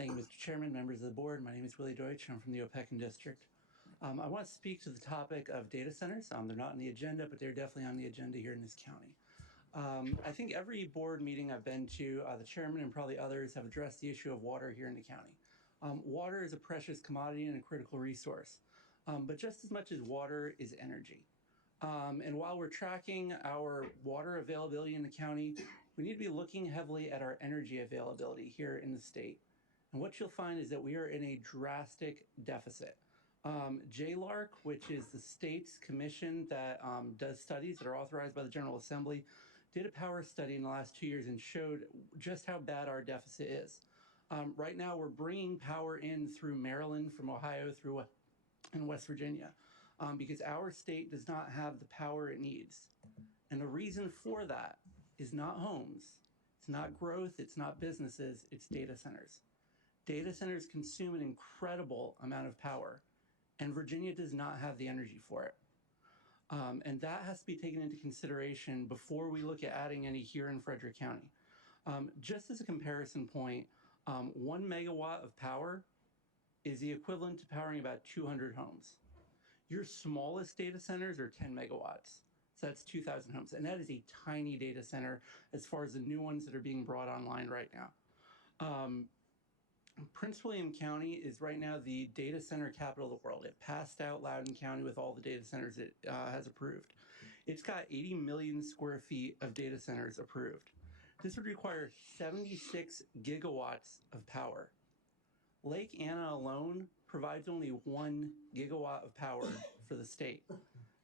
Thank you, Mr. Chairman, members of the board. My name is Willie Deutsch. I'm from the Opechan District. I want to speak to the topic of data centers. They're not on the agenda, but they're definitely on the agenda here in this county. I think every board meeting I've been to, the chairman and probably others have addressed the issue of water here in the county. Water is a precious commodity and a critical resource, but just as much as water is energy. And while we're tracking our water availability in the county, we need to be looking heavily at our energy availability here in the state. And what you'll find is that we are in a drastic deficit. JLARC, which is the state's commission that does studies that are authorized by the General Assembly, did a power study in the last 2 years and showed just how bad our deficit is. Right now, we're bringing power in through Maryland, from Ohio through and West Virginia, because our state does not have the power it needs. And the reason for that is not homes, it's not growth, it's not businesses, it's data centers. Data centers consume an incredible amount of power, and Virginia does not have the energy for it. And that has to be taken into consideration before we look at adding any here in Frederick County. Just as a comparison point, 1 megawatt of power is the equivalent to powering about 200 homes. Your smallest data centers are 10 megawatts. So that's 2,000 homes. And that is a tiny data center as far as the new ones that are being brought online right now. Prince William County is right now the data center capital of the world. It passed out Loudoun County with all the data centers it has approved. It's got 80 million square feet of data centers approved. This would require 76 gigawatts of power. Lake Anna alone provides only 1 gigawatt of power for the state.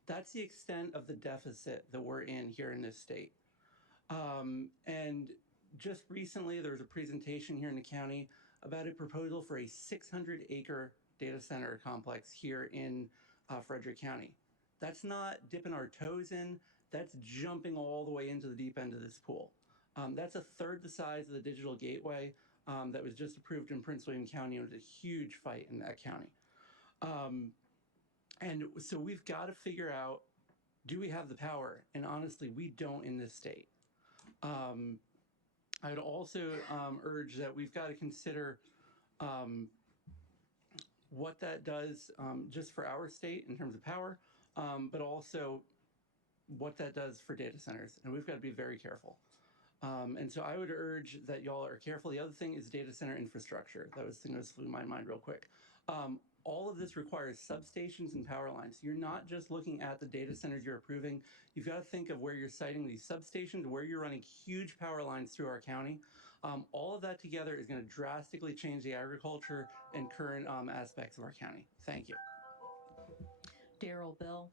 That's the extent of the deficit that we're in here in this state. And just recently, there was a presentation here in the county about a proposal for a 600-acre data center complex here in Frederick County. That's not dipping our toes in, that's jumping all the way into the deep end of this pool. That's a third the size of the Digital Gateway that was just approved in Prince William County. It was a huge fight in that county. And so we've got to figure out, do we have the power? And honestly, we don't in this state. I would also urge that we've got to consider what that does just for our state in terms of power, but also what that does for data centers. And we've got to be very careful. And so I would urge that y'all are careful. The other thing is data center infrastructure. That was the thing that flew my mind real quick. All of this requires substations and power lines. You're not just looking at the data centers you're approving. You've got to think of where you're siting these substations, where you're running huge power lines through our county. All of that together is going to drastically change the agriculture and current aspects of our county. Thank you. Daryl Bill.